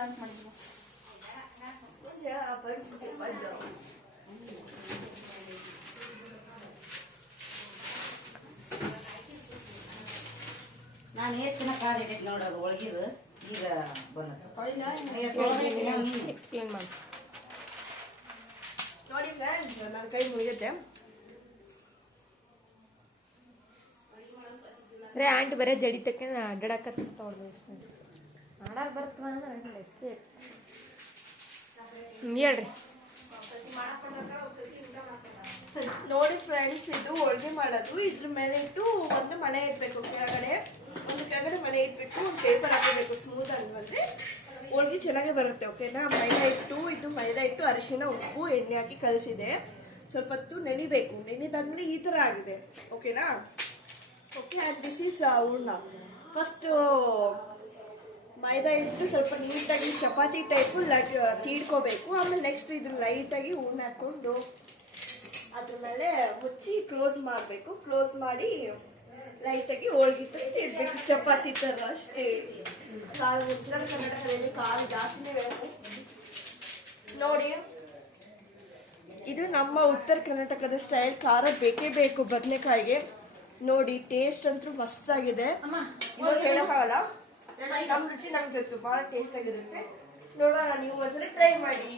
On ಮಾಡಿದ್ವಿ ನಾನು ಎಷ್ಟು ದಿನ ಕಾದಿದೆ ನೋಡು ಅದು ಒಳಗಿದು ಈಗ ಬಂದ ಎಕ್ಸ್ಪ್ಲೇನ್ ಮಾಡಿ. ನೋಡಿ ನನ್ನ ಕೈ ಮುಗಿಯುತ್ತೆ. ರೇ ಆಂಟಿ ಬರೇ ಜಡಿ ತಕ್ಕ ಅಡ್ಡಾಡಕತ್ತ ಹೊಡೆದು ಮಾಡಾಕ್ ಬರ್ತವ ಎಸ್ಕೇಪ್ ಹೇಳ್ರಿ. ನೋಡಿ ಫ್ರೆಂಡ್ಸ್ ಇದು ಹೋಳ್ಗೆ ಮಾಡೋದು. ಇದ್ರ ಮೇಲೆ ಇಟ್ಟು ಒಂದು ಮನೆ ಇರಬೇಕು ಕೆಳಗಡೆ, ಒಂದು ಕೆಳಗಡೆ ಮನೆ ಇಟ್ಬಿಟ್ಟು ಒಂದು ಪೇಪರ್ ಹಾಕಬೇಕು ಸ್ಮೂತ್ ಅಂದ್ರೆ ಹೋಳಿಗೆ ಚೆನ್ನಾಗಿ ಬರುತ್ತೆ ಓಕೆನಾ ಮೈದಾ ಇಟ್ಟು ಇದು ಮೈದಾ ಇಟ್ಟು ಅರಿಶಿನ, ಉಪ್ಪು, ಎಣ್ಣೆ ಹಾಕಿ ಕಲಸಿದೆ. ಸ್ವಲ್ಪ ಹೊತ್ತು ನೆನಿಬೇಕು. ನೆನಿದಾದ್ಮೇಲೆ ಈ ಥರ ಆಗಿದೆ ಓಕೆನಾ ಓಕೆ ದಿಸ್ ಈಸ್ ಹೂರ್ಣ. ಫಸ್ಟ್ ಮೈದಾ ಇಟ್ಟು ಸ್ವಲ್ಪ ನೀಟಾಗಿ, ಚಪಾತಿ ಟೈಪು ಲೈಟ್ ತೀಡ್ಕೋಬೇಕು. ಆಮೇಲೆ ನೆಕ್ಸ್ಟ್ ಇದ್ರ ಲೈಟಾಗಿ ಹೂರ್ಣ ಹಾಕ್ಕೊಂಡು ಅದ್ರ ಮೇಲೆ ಮುಚ್ಚಿ ಕ್ಲೋಸ್ ಮಾಡಬೇಕು. ಕ್ಲೋಸ್ ಮಾಡಿ ಲೈಟಾಗಿ ಹೋಳ್ಗೆ ಇಡ್ಬೇಕು. ಚಪಾತಿ ಥರ ಅಷ್ಟೇ. ಕಾಲು ಉತ್ತರ ಕರ್ನಾಟಕದಲ್ಲಿ ಕಾಲು ಜಾಸ್ತಿನೇ ಬೇಕು. ನೋಡಿ. ಇದು ನಮ್ಮ ಉತ್ತರ ಕರ್ನಾಟಕದ ಸ್ಟೈಲ್ ಖಾರ ಬೇಕೇ ಬೇಕು ಬದನೆಕಾಯಿಗೆ. ನೋಡಿ ಟೇಸ್ಟ್ ಅಂತೂ ಮಸ್ತಾಗಿದೆ. ಹೇಳಕ್ಕಾಗಲ್ಲ. ನಮ್ಮ ರುಚಿ ನಮ್ಗೆ ಗೊತ್ತು ಬಹಳ ಟೇಸ್ಟ್ ಆಗಿರುತ್ತೆ. ನೋಡೋಣ ನೀವು ಒಂದ್ಸರಿ ಟ್ರೈ ಮಾಡಿ.